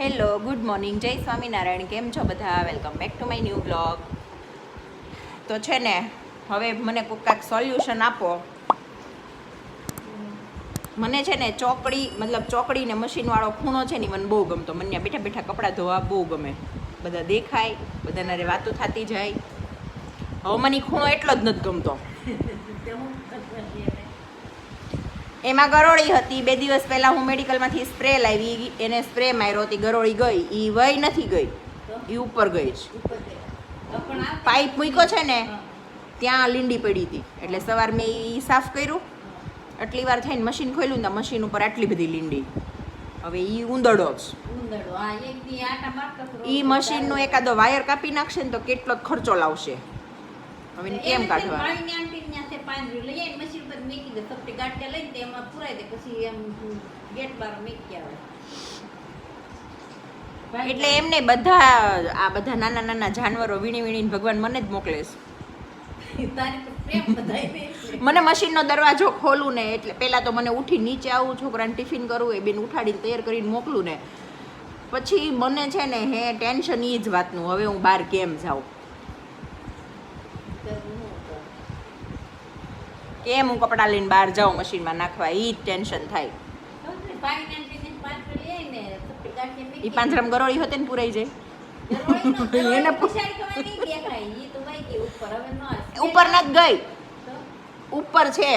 Hello, good morning, જય સ્વામિનારાયણ. કેમ છો બધા? Welcome back to my new blog. તો છે ને, હવે મને કાંઈક સોલ્યુશન આપો. મને છે ને ચોકડીને મશીનવાળો ખૂણો છે ને મને બહુ ગમતો. મને ત્યાં બેઠા બેઠા કપડાં ધોવા બહુ ગમે. બધા દેખાય, બધાના વાતો થતી જાય. હવે મને ખૂણો એટલો જ નથી ગમતો. એમાં ગરોળી હતી. 2 દિવસ પહેલાં હું મેડિકલમાંથી સ્પ્રે લાવી, એને સ્પ્રે માર્યો હતી, ગરોળી ગઈ. એ વહી નથી ગઈ, એ ઉપર ગઈ છે. પાઇપ મૂક્યો છે ને ત્યાં લીંડી પડી હતી. એટલે સવાર મેં એ સાફ કર્યું. આટલી વાર થઈને મશીન ખોલ્યું ને મશીન ઉપર આટલી બધી લીંડી. હવે એ ઉંદરડો જ. એ મશીનનો એકાદો વાયર કાપી નાખશે ને તો કેટલો ખર્ચો લાવશે. હવે કેમ કાઢવા? એટલે એમને બધા નાના નાના જાનવરો વીણીને ભગવાન મને જ મોકલે છે. મને મશીનનો દરવાજો ખોલું ને એટલે પહેલાં તો મને ઉઠી નીચે આવું, છોકરાને ટિફિન કરવું, એ બેન ઉઠાડીને તૈયાર કરીને મોકલું ને પછી મને છે ને ટેન્શન એ જ વાતનું, હવે હું બહાર કેમ જાઉં, કેમ હું કપડાં લઈને બહાર જાઉં મશીનમાં નાખવા, એ જ ટેન્શન થાય. એ પાંજરામ ગરોળી હોતે ને પુરાઈ જાય. ઉપર નથી ગઈ, ઉપર છે.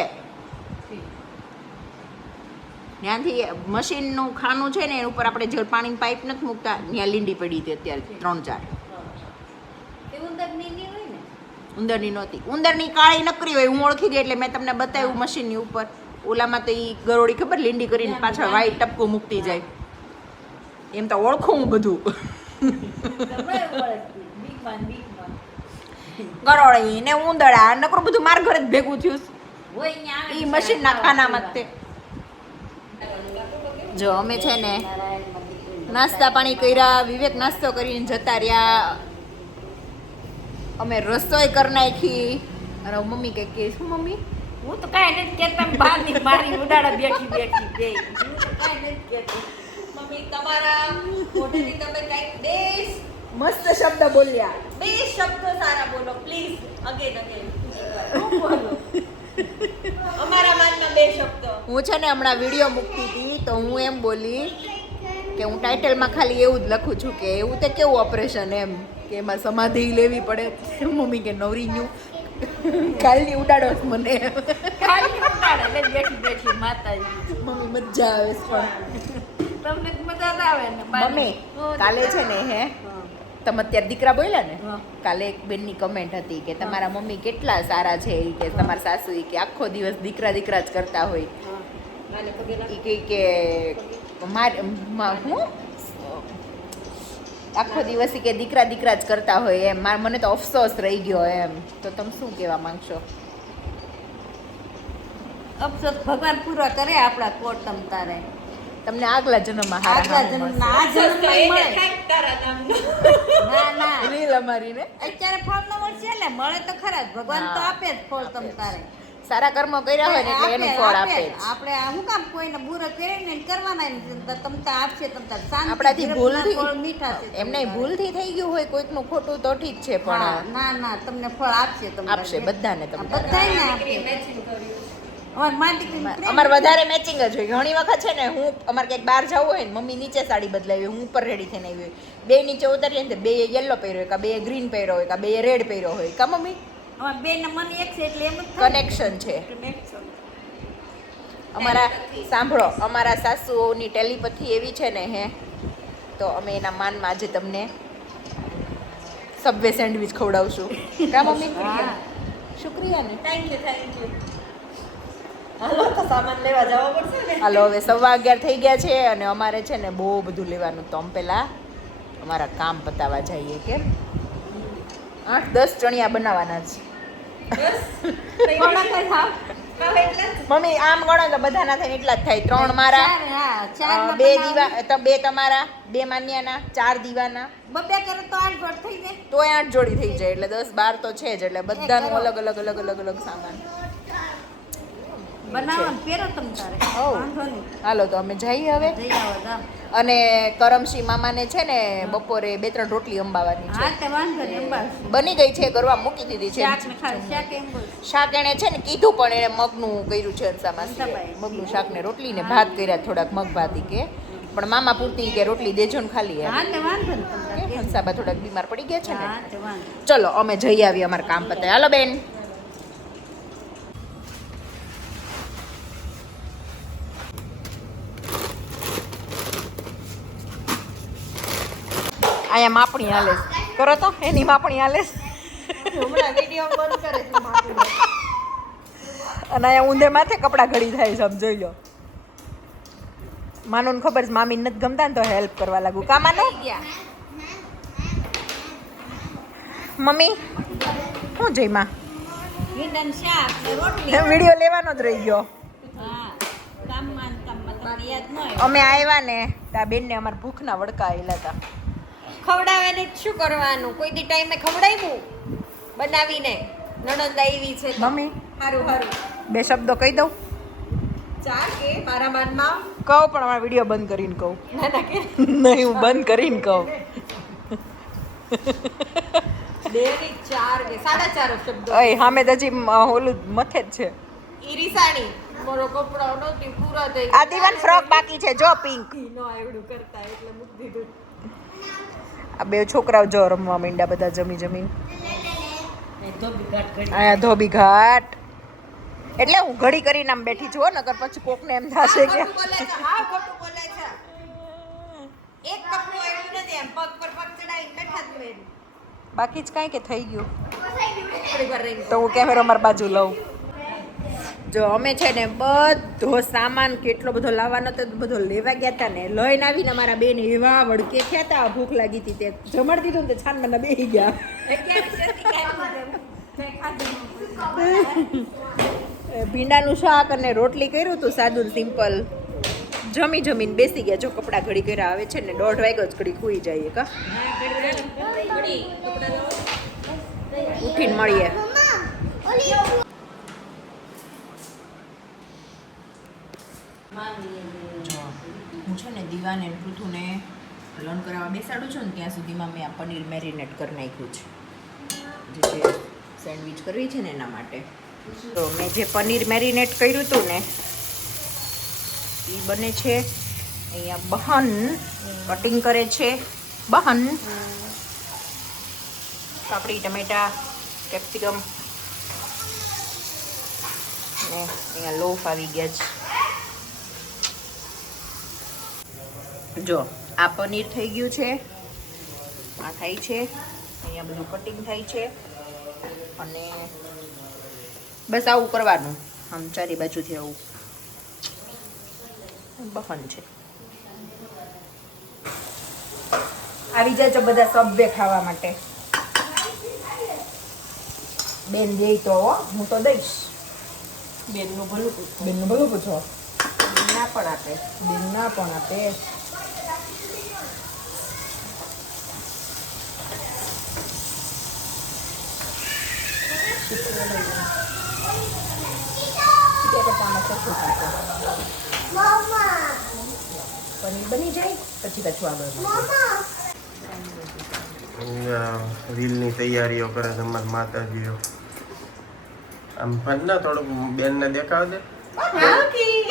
ત્યાંથી મશીનનું ખાનું છે ને ઉપર આપણે જે પાણીની પાઇપ નથી મૂકતા ત્યાં લીંડી પડી હતી અત્યારે 3-4. ઉંદરની નહોતી, ઉંદરની કાળી નકરી હોય, હું ઓળખી ગઈ એટલે મેં તમને બતાવ્યું મશીનની ઉપર. ઓલામાં તો એ ગરોળી ખબર લીંડી કરીને પાછળ વાઈટ ટપકું મૂકતી જાય. એમ તો ઓળખું હું બધું. ગરોળી ને ઉંદરડા નકરું બધું માર ઘરે જ ભેગું થયું. એ મશીનના ખાનામાં તે જો અમે છે ને નાસ્તા પાણી કર્યા, વિવેક નાસ્તો કરીને જતા રહ્યા. અમે રસોઈ કરી નાખી અને મમ્મી કે શું મમ્મી? હું તો કાંઈ નથી કહેતા, બહારની મારી ઉડાડા બેઠી બે હું તો કાંઈ નથી કહેતી. મમ્મી તમારા મોઢેથી તમે કંઈક 2 મસ્ત શબ્દ બોલ્યા. 2 શબ્દો સારા બોલો પ્લીઝ. અગેન બોલો અમારા માનમાં 2 શબ્દો. હું છે ને હમણાં વિડીયો મૂકતી હતી તો હું એમ બોલી કે હું ટાઇટલમાં ખાલી એવું જ લખું છું કે એવું તે કેવું ઓપરેશન એમ કે એમાં સમાધિ લેવી પડે. મમ્મી કે નવરી ન્યુ કાલની ઉડાડો મને. ખાલી ઉડાડે બેઠી બેઠી માતાજી. મમ્મી મજા આવે પણ તમને મજા આવે ને મમ્મી. કાલે છે ને તમે અત્યારે દીકરા બોલ્યા ને, કાલે એક બેનની કમેન્ટ હતી કે તમારા મમ્મી કેટલા સારા છે, કે તમારા સાસુ કે આખો દિવસ દીકરા જ કરતા હોય. કે હું આખો દિવસ કે દીકરા જ કરતા હોય એમ. મને તો અફસોસ રહી ગયો એમ. તો તમે શું કહેવા માંગશો? અફસોસ ભગવાન પૂરા કરે આપણા કોટ તમ તારે. તમને આગલા જન્મમાં આગલા જન્મમાં આ જન્મમાં ના રીલ અમારી ને અત્યારે ફળ ન મળશે ને, મળે તો ખરા જ. ભગવાન તો આપે જ ફળ તમ તારે. સારા કર્મ કર્યા હોય ને એટલે એનું ફળ આપે જ. આપણે હું કામ કોઈને બુરો કરીને કરવાના તમ તા આપશે તમ તાર. આપણાથી ભૂલથી ફળ મીઠા છે. એમને ભૂલથી થઈ ગયું હોય કોઈકનું ખોટું તો ઠીક છે, પણ ના તમને ફળ આપશે. તમને આપશે બધાને. તમને બધાને આપે. અમારે વધારે મેચિંગ જ હોય. ઘણી વખત છે ને હું અમારે ક્યાંક બહાર જવું હોય ને મમ્મી નીચે સાડી બદલાવી હોય, હું ઉપર રેડી થઈને આવી હોય, 2 નીચે ઉતરીએ ને 2 યલો પહેર્યો હોય, કા 2 ગ્રીન પહેર્યો હોય, કા 2 રેડ પહેર્યો હોય, કા મમ્મી બે ને મને એક છે એટલે એમ જ કનેક્શન છે અમારા. સાંભળો, અમારા સાસુઓની ટેલિપથી એવી છે ને તો અમે એના માનમાં આજે તમને સબવે સેન્ડવિચ ખવડાવશું. કા મમ્મી? શુક્રિયા ને. Thank you. હાલો તો સામાન લેવા જવા પડશે ને. હાલો હવે 11:15 થઈ ગયા છે અને અમારે છે ને બહુ બધું લેવાનું. તો અમે પહેલાં અમારા કામ પતાવવા જઈએ. કેમ 8-10 ચણિયા બનાવવાના છે. મમ્મી આમ ગણો તો બધાના થઈને એટલા જ થાય. 3 મારા, 2 તમારા, 2 માન્યાના, 4 દીવાના. બબે કરે તો 8 જોડ થઈ જાય. તોય 8 જોડી થઈ જાય એટલે 10-12 તો છે જ. એટલે બધાનું અલગ અલગ સામાન. બનાવો ને પહેરો તમ તારે હઉ. વાંધો નહીં હાલો તો અમે જઈએ હવે જઈ આવો જામ અને કરમશી મામાને છે ને બપોરે 2-3 રોટલી અંબાવાની છે હા તે વાંધો નહીં અંબાડશું બની ગઈ છે ગરવા મૂકી દીધી છે શાક ને ખાલી શાક એમ બોલ શાક એણે છે ને કીધું પણ એણે મગનું કર્યું છે હંસામાં હંસાબાઈએ. મગનું શાક ને રોટલી ને ભાત કર્યા થોડાક મગ ભાત ઈ કે પણ મામા પૂરતી કે રોટલી દેજો ને ખાલી એમ. હા તે વાંધો નહીં તમ તારે કે હંસાબા થોડાક બીમાર પડી ગયા છે ને હા તે વાંધો ચલો અમે જઈ આવીએ અમારું કામ પતાય હાલો બેન અહીંયા માપણી હાલે છે. કરો તો એની માપણી હાલે છે. હમણાં વિડીયો બંધ કરે છે માપી અને અહીંયા ઊંધે માથે કપડાં ઘડી થાય છે આમ જોઈ લો માનું ખબર છે મામી નથી ગમતા ને તો હેલ્પ કરવા લાગુ કા માનો ગયા મમ્મી શું જઈ માં ભીંડાનું શાક ને રોટલી વિડીયો લેવાનો જ રહી ગયો હા કામમાં ને કામમાં તમને યાદ ન હોય અમે આવ્યા ને ત્યાં બેનને અમારા ભૂખના વડકા આવેલા હતા ખવડાવવાની શું કરવાનું કોઈ દી ટાઈમે ખવડાવ્યું બનાવીને નણંદ આવી છે તો. મમ્મી હારું હારું બે શબ્દો કહી દઉં ચા કે મારા માનમાં કહું પણ અમારા વિડીયો બંધ કરીને કહું ના ના કે નહીં હું બંધ કરીને કહું દેની 4 કે 4.5 શબ્દો અય સામે તો હજી ઓલું મથે જ છે ઈરીસાણી મારો કપડો નહોતી પૂરા થઈ આ દીવાન ફ્રોક બાકી છે જો પિંક નો આવડું કરતા એટલે મૂકી દીધું આ બે છોકરાઓ જો રમવા માંડ્યા બધા જમી જમીન એ ધોબી ઘાટ ઘડી અહીંયા ધોબી ઘાટ એટલે હું ઘડી કરીને આમ બેઠી છું હો, નકર પછી કોકને એમ થશે કે ખોટું બોલે છે હા ખોટું બોલે છે એક કપડું આવ્યું નથી એમ પગ પર પગ ચડાવીને બેઠા જ મેં બાકી જ કાંઈ કે થઈ ગયું થોડી વાર રહીને તો હું કેમેરો મારી બાજુ લઉં જો અમે છે ને બધો સામાન કેટલો બધો લાવવાનો હતો બધો લેવા ગયા હતા ને લઈને આવીને અમારા બેન એવા વડકે થયા હતા ભૂખ લાગી હતી તે જમણ દીધું ને તે છાનમાં બેસી ગયા ભીંડાનું શાક અને રોટલી કર્યું હતું સાદું સિમ્પલ જમી જમીને બેસી ગયા જો કપડાં ઘડી કર્યા આવે છે ને 1:30 વાગ્યો જ ઘડી ખુઈ જઈએ કા ઉઠીને મળીએ હું છે ને દીવાને પૃથુને લર્ન કરાવવા બેસાડું છું ને ત્યાં સુધીમાં મેં આ પનીર મેરિનેટ કરી નાખ્યું છે જે સેન્ડવિચ કરવી છે ને એના માટે તો મેં જે પનીર મેરિનેટ કર્યું હતું ને એ બને છે અહીંયા બહન કટિંગ કરે છે બહન કાપડી ટમેટા કેપ્સિકમ ને અહીંયા લોફ આવી ગયા છે જો આ પનીર થઈ ગયું છે આ થાય છે અહીંયા બધું કટિંગ થાય છે અને બસ આવું કરવાનું આમ ચારે બાજુથી આવું બહન છે આવી જાય તો બધા સબ્બે ખાવા માટે બેન દે તો હું તો દઈશ બેનનું ભલું પૂછો બેનનું બધું પૂછો ના પણ આપે બેન ના પણ આપે પનીર બની જાય પછી પાછું આગળ રીલની તૈયારીઓ કરે છે અમારા માતાજીઓ આમ પણ ના થોડુંક બેનને દેખાવ દે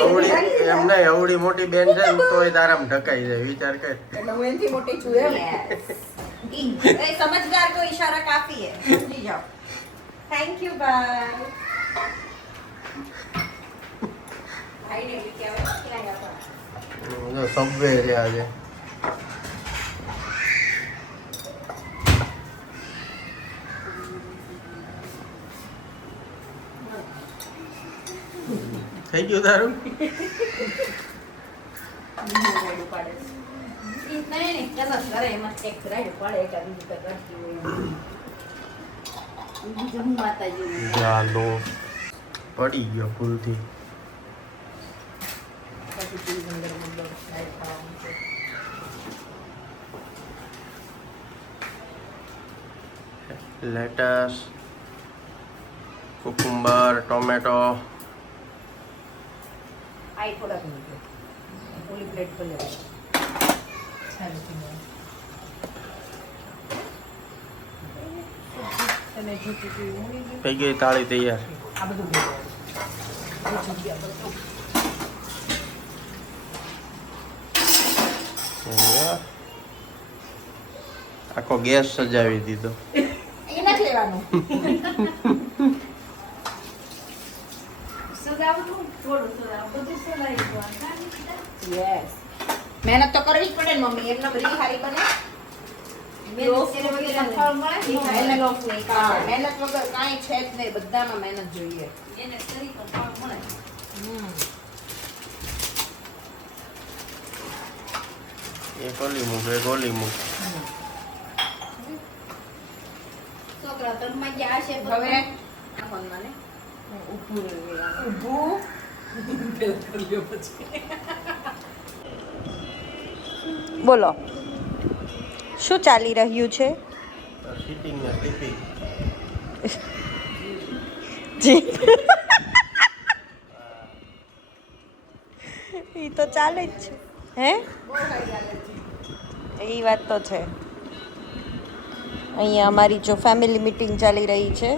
અવળી એમ નહીં અવળી મોટી બેન છે ને તોય તારામ ઢકાઈ જાય વિચાર કર એટલે હું એનથી મોટી છું એમ ए समझदार को इशारा काफी है समझी जाओ थैंक यू बाय भाई ने भी क्या किराया पर જો સબવે છે આજે થઈ ગયું તારું નહીં કલર કરે એમાં ચેક કરાય પડે એકા બીજું તો કરતી હોય બીજું હું માતાજી ચાલો પડી ગયો ભૂલથી લેટસ કુકુંબર ટોમેટો આઈ થોડાક મૂકે ઓલી પ્લેટ પર લેવા અને જૂઠી પીવું થઈ ગઈ તાળી તૈયાર. આ બધું આખો ગેસ સજાવી દીધો. એ નથી લેવાનું. સજાવતું થોડું સજાવ બધું સજાવી દો. યસ મહેનત તો કરવી જ પડે ને મમ્મી, એમને બધી સારી બને. મહેનત ફળ મળે ને મહેનત લોક નહીં હા, કાઢે. મહેનત વગર કાંઈ છે જ નહીં, બધામાં મહેનત જોઈએ. એને કરી તો ફળ મળે. એક ઓલી મૂક, એક ઓલી મૂક. છોકરા તો મજા હશે હવે નાખવાનું મને. ઊભું રહેવાનું. ઊભું. બોલો શું ચાલી રહ્યું છે? સિટિંગ ને સ્લીપિંગ. જી એ તો ચાલે જ છે હે, એ વાત તો છે. અહીંયા અમારી જો ફેમિલી મીટિંગ ચાલી રહી છે.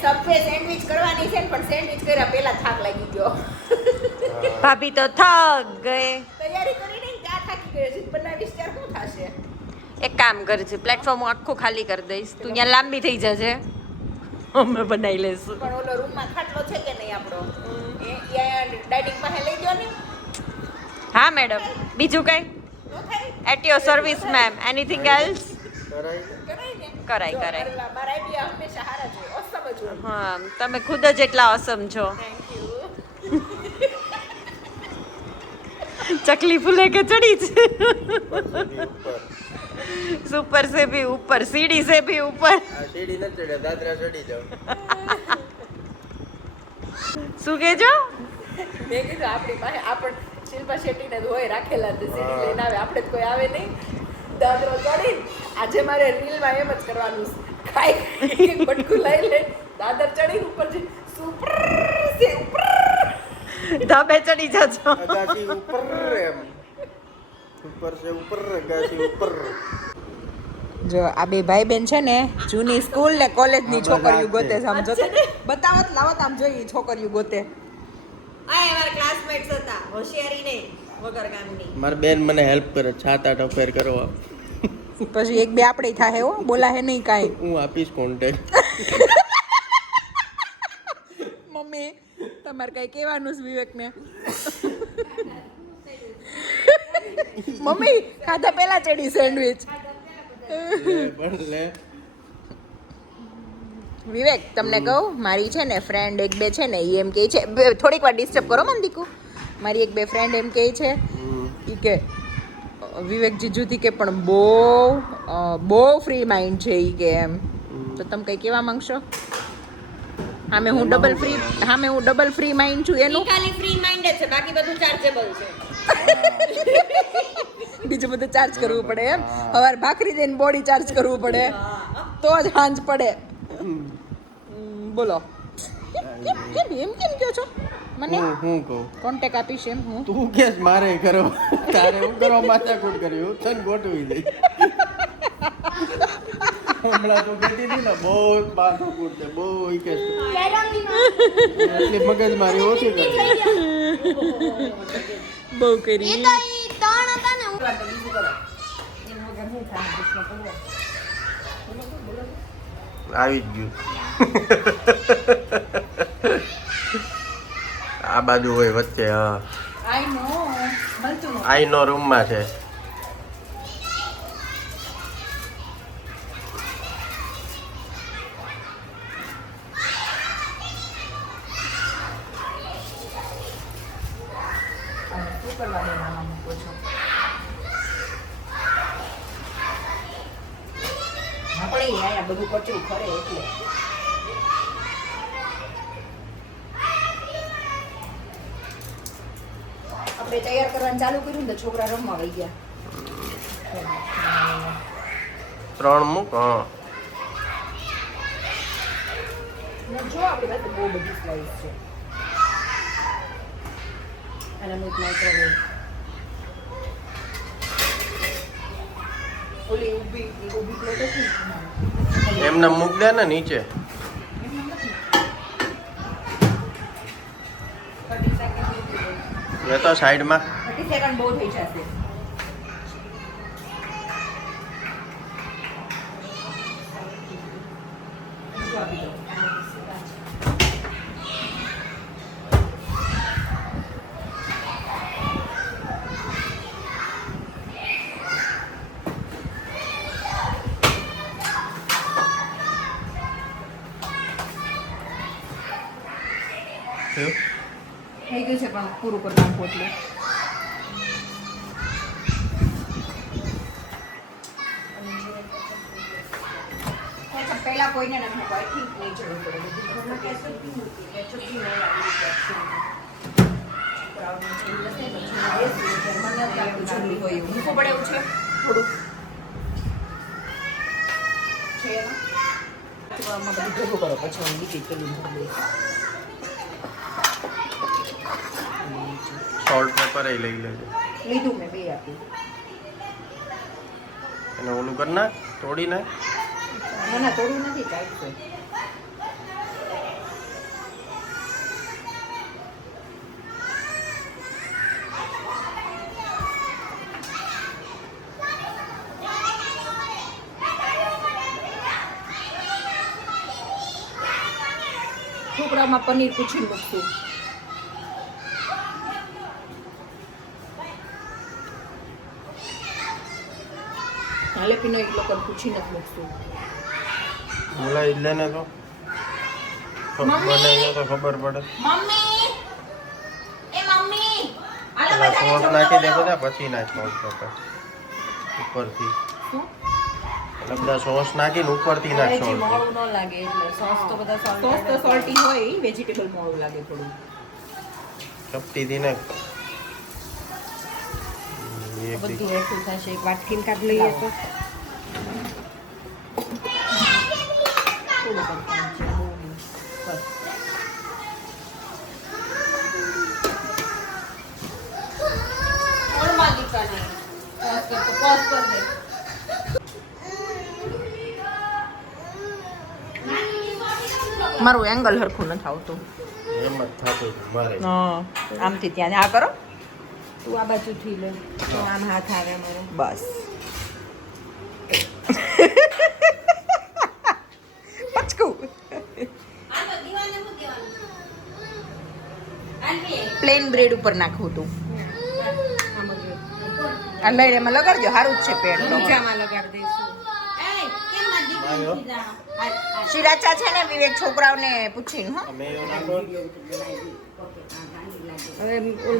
સબવે સેન્ડવિચ કરવાની છે ને, પણ સેન્ડવિચ કર્યા પહેલા થાક લાગી ગયો. ભાભી તો થક ગઈ. તૈયારી કરીને ત્યાં થાકી ગયો છે, બનાવીશ ત્યારે શું થશે? એક કામ કરજે, પ્લેટફોર્મ આખું ખાલી કરી દઈશ, તું અહીંયા લાંબી થઈ જશે, અમે બનાવી લઈશું. પણ ઓલો રૂમમાં ખાટલો છે કે નહીં આપણો, એ ડાઇનિંગ પાસે લઈ ગયો ને. હા મેડમ, બીજું કઈ? ન થાય? At your service ma'am. Anything else? કરાય ને? કરાય ને? કરાય, જો, કરાય. મારા આઈડિયા હંમેશા સારા જ હોય, ઓસમ જ હોય. હા, તમે ખુદ જ એટલા અસમ છો. Thank you. ચકલી ફૂલે કે ચડી છે, ઉપર. સુપર સે ભી ઉપર, સીડી સે ભી ઉપર. આ સીડી નથી ચડ્યા, દાદરા ચડી જાવ. શું કહેજો? મેં કીધું આપણી પાસે આપણ શિલ્પા શેટ્ટીને તો હોય રાખેલા જ સીડી લઈને આવે, આપણે તો કોઈ આવે નહીં. દાદરો ચડી આજે મારે રીલમાં એમ જ કરવાનું છે, ખાઈ બટકું લઈ લે, દાદર ચડી ઉપર જે સુપર સે ઉપર ધાબે ચડી જજો. અગાસી ઉપર એમ. ઉપર છે ઉપર, અગાસી ઉપર. જો આ બે ભાઈ બેન છે ને, જૂની સ્કૂલ ને કોલેજની છોકરીઓ ગોતે, સમજો તો બતાવત લાવત આમ જોઈએ છોકરીઓ ગોતે. આ અમારા ક્લાસમેટ્સ હતા, હોશિયારી નહીં, વગર કામની. મારી બેન મને હેલ્પ કરે, છાતા ટપેર કરવા. પછી એક બે આપણે થાય હો, બોલા હે નહીં કાંઈ. હું આપીશ કોન્ટેક્ટ. મમ્મી તમારે કઈ કહેવાનું છે વિવેકને? મમ્મી ખાધા પહેલા ચડી સેન્ડવિચ. લે વિવેક તમને કહું, મારી છે ને ફ્રેન્ડ એક બે છે ને, એ એમ કહે છે, થોડીક વાર ડિસ્ટર્બ કરો મને દીકુ. મારી એક બે ફ્રેન્ડ એમ કહે છે ઈ કે વિવેક જીજુથી કે પણ બહુ ફ્રી માઇન્ડ છે ઈ કે એમ. તો તમે કઈ કહેવા માંગશો? હામે હું ડબલ ફ્રી માઇન્ડ છું એનું. ખાલી ફ્રી માઇન્ડ છે, બાકી બધું ચાર્જેબલ છે. બીજું બધું ચાર્જ કરવું પડે એમ. સવારે ભાખરી દઈને બોડી ચાર્જ કરવું પડે તો જ હાંજ પડે. બોલો કેમ કયો છો મને? હું કહું કોન્ટેક્ટ આપીશ એમ હું. તું કેસ મારે કરો, તારે હું કરવા માથાકૂટ કર્યું, તને ગોઠવી દઈ. હમણાં તો કહેતી હતી ને બહુ માથાકૂટ છે, બહુ ઈ કે એટલી મગજમારી ઓછી કરી. બહુ કરી. આવી જ ગયું. આ બાજુ હોય વચ્ચે. હા આઈ નો મળતું નો. આઈનો રૂમમાં છે. શું કરવા દે નામાં મૂકો છો? આપણે આયા બધું કચરું ખરે એટલે. આપણે તૈયાર કરવાનું ચાલુ કર્યું ને તો છોકરા રમવા વહી ગયા. 3 મૂક. હા જો આપણી પાસે બહુ બધી સ્લાઈસ છે. અને અમુક માઇક્રોવેવ ઓલી ઊભી પ્લેટ હતી એમને મૂક દે ને નીચે. 30 સેકન્ડ એ તો સાઈડમાં. 30 સેકન્ડ બહુ થઈ જશે. જો આપી દો. થઈ ગયું છે પણ પૂરું કરી નાખવું એટલે પહેલા કોઈને નથી મૂકવા આઈ થિંક નહીં જરૂર પડે ઘરમાં કેસર બી મૂકી કેચઅપ બી નહીં આવી જરૂરી હોય એવું મૂકવું પડે એવું છે થોડુંક છે એમાં બધું ભેગું કરો પછી હું બીજી પેલું મૂકી દઈશ. સોલ્ટ પેપર લઈ લેજે. લીધું મેં બે આપ્યું. અને ઓલું કર નાખ, તોડી નાખ. ના ના થોડું નથી ચાલશે. છોકરામાં પનીર પૂછી મૂકશું. હાલે પીનો એક લોકો પૂછી નથી મૂકશું. બોલાવી લે ને તો બનાવીને તો ખબર પડે. મમ્મી એ મમ્મી પેલા સોસ નાખી દે બધા, પછી નાખ સોસ પેપર ઉપરથી. એટલે બધા સોસ નાખીને ઉપરથી નાખ સોસ. મોળું ન લાગે એટલે સોસ તો બધા સોસ તો સોલ્ટી હોય વેજીટેબલ મોળું લાગે થોડું. ચપટીથી નાખ. બધું એકઠું થશે. એક વાટકીને કાઢ લઈએ તો થોડું કરવાનું છે બહુ નહીં. બસ ઓળમાં દીકાને પોઝ કર તો પોઝ કર દે. મારું એંગલ હરખું નથી આવતું. એમ જ થતું હતું મારે. આમથી ત્યાં આ કરો તું આ બાજુથી લે તો આમ હાથ આવે મારો. બસ પચકું પ્લેન બ્રેડ ઉપર નાખવું હતું. આ લઈને એમાં લગાડજો સારું જ છે પેટ તો. બીજામાં લગાડી દઈશું. શિરાચા છે ને વિવેક છોકરાઓને પૂછીને હો. અમે એવું નાખો. હવે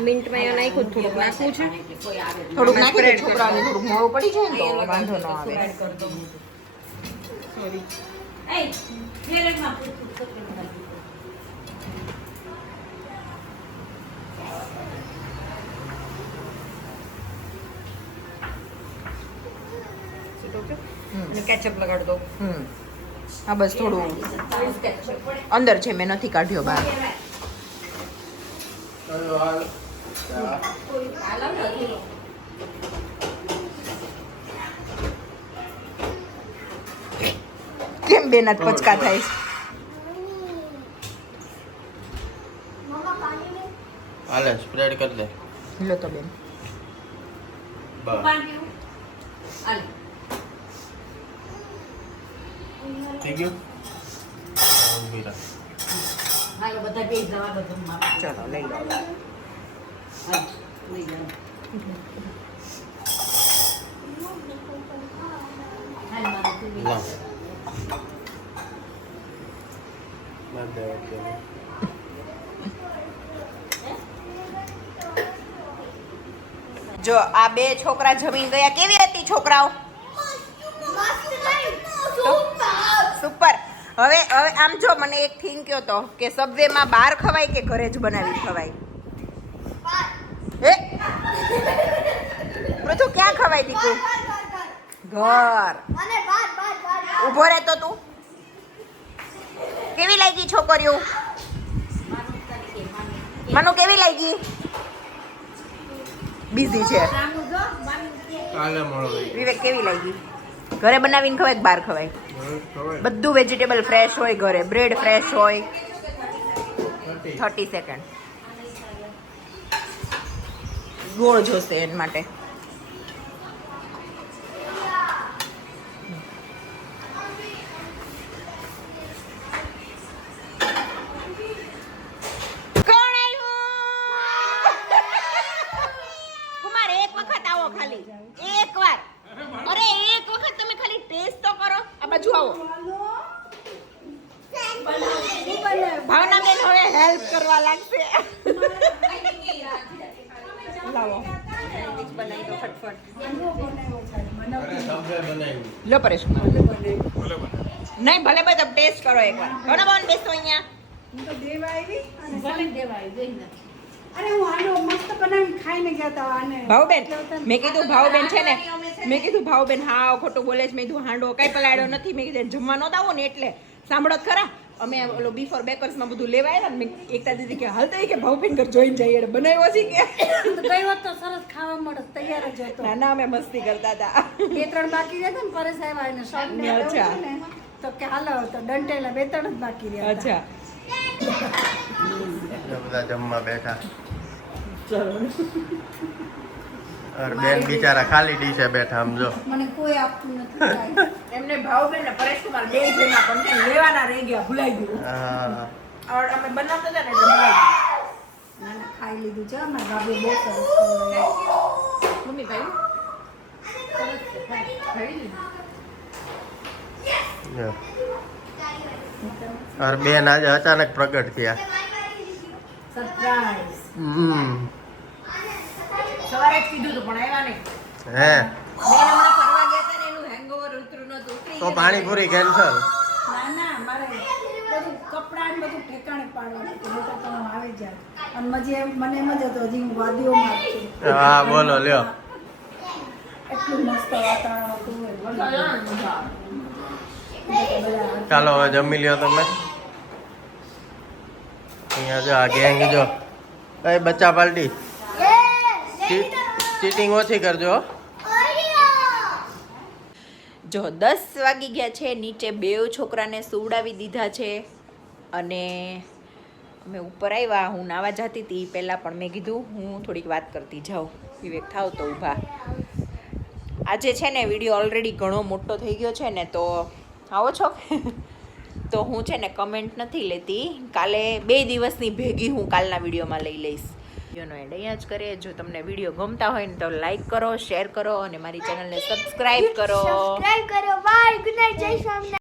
મિન્ટમાં એ નાખ્યું થોડુંક નાખવું છે. થોડુંક નાખી દે છોકરાઓને થોડુંક મોડું પડી જાય ને તો વાંધો ન આવે. સોરી. અને કેચઅપ લગાડ દો. હા બસ થોડું અંદર છે મેં નથી કાઢ્યો બહાર. કેમ બેન જ પચકા થાય છે? હાલે સ્પ્રેડ કરી દે. લો તો બેન બસ થઈ ગયું. ઊભી રાખ. હાલો બધા બે જવા દો જમવા. ચલો લઈ લો. લઈ જાઓ. હાલ મારું ટીવી. લાવ. નાખ દે અત્યારે. જો આ બે છોકરા જમીન ગયા. કેવી હતી છોકરાઓ? સુપર. હવે હવે આમ જો મને એક થિંક કયો તો કે સબવેમાં બહાર ખવાય કે ઘરે જ બનાવી ખવાય? હે પૃથુ ક્યાં ખવાય દીકુ? ઘર ઊભો રહેતો તું કેવી લાગી છોકરીઓ મનુ કેવી લાગી બિઝી છે કાલે મળો વિવેક કેવી લાગી ઘરે બનાવીને ખવાય કે બહાર ખવાય બધું વેજીટેબલ ફ્રેશ હોય ઘરે બ્રેડ ફ્રેશ હોય 30 સેકન્ડ ગોળ જોશે એના માટે કોણ આવ્યું? કુમાર એક વખત આવો ખાલી એકવાર અરે એક વખત તમે ખાલી ટેસ્ટ તો કરો આ બાજુ આવો ભાવનાબેન હવે હેલ્પ કરવા લાગશે લાવો બનાવી દો ફટફટ લો પરેશ નહીં ભલે ભાઈ તમે ટેસ્ટ કરો એકવાર કોને બોન બેસો અહીંયા ભાવબેન મેં કીધું ભાવબેન છે ને મેં કીધું ભાવબેન હા ખોટું બોલે છે મેં કીધું હાંડો કઈ પલાળ્યો નથી મેં કીધું જમવા નહોતા આવો ને એટલે સાંભળો જ ખરા અમે ઓલો બિફોર બેકર્સમાં બધું લેવા આવ્યા ને મેં એકતા દીદી કે હાલ તો કે ભાવબેન ઘર જોઈને જઈએ એટલે બનાવ્યો છે કે ગઈ વખત તો સરસ ખાવા મળે તૈયાર જ હતો ના ના અમે મસ્તી કરતા હતા 2-3 બાકી રહ્યા ને પરેશ આવ્યા એને શોખ ને અચ્છા. તો કે હાલો તો ડંટેલા 2-3 જ બાકી રહ્યા હતા. અચ્છા બધા જમવા બેઠા અરે બેન બિચારા ખાલી ડીશે બેઠા સમજો મને કોઈ આપતું નથી કાંઈ. એમને ભાવબેન ને પરેશ કુમાર બે જણા પણ લેવાના રહી ગયા ભૂલાઈ ગયું હા અમે બનાવતા હતા ને એટલે ભૂલાઈ ગયું ના ના ખાઈ લીધું છે અમારા ભાભી બહુ સરસ ખવડાવે. મમ્મી ભાઈ અરે બેન આજે અચાનક પ્રગટ થયા સરપ્રાઈઝ. સવારે જ કીધું હતું પણ આવ્યા નહીં હે બેન હમણાં ફરવા ગયા હતા ને એનું હેંગઓવર ઉતરું નતું ઉતરી તો પાણીપુરી કેન્સલ ના ના મારે બધું કપડાં ને બધું ઠેકાણે પાડવાનું હતું. નહીંતર તો હું આવી જાય અને મને એમ જ હતું હજી હું વાદીઓમાં જ છું. હા બોલો લ્યો એટલું મસ્ત વાતાવરણ હતું બધા ચાલો હવે જમી લ્યો તમે અહીંયા જો આ ગેંગ જો એ બચ્ચા પાર્ટી ચીટિંગ ઓછી કરજો હો. જો 10 વાગી ગયા છે નીચે બેવ છોકરાને સુવડાવી દીધા છે અને અમે ઉપર આવ્યા હું નાવા જતી હતી પહેલાં પણ મેં કીધું હું થોડીક વાત કરતી જાઉં વિવેક થાવ તો ઊભા આજે છે ને વિડીયો ઓલરેડી ઘણો મોટો થઈ ગયો છે ને તો આવો છો તો હું છે ને કમેન્ટ નથી લેતી કાલે 2 દિવસની ભેગી હું કાલના વિડીયોમાં લઈ લઈશ વિડીયોનો એન્ડ અહીંયા જ કરીએ જો તમને વિડીયો ગમતા હોય ને તો લાઈક કરો શેર કરો અને મારી ચેનલને સબસ્ક્રાઈબ કરો સબસ્ક્રાઇબ કરો બાય ગુડ નાઇટ જય સ્વામિનારાયણ.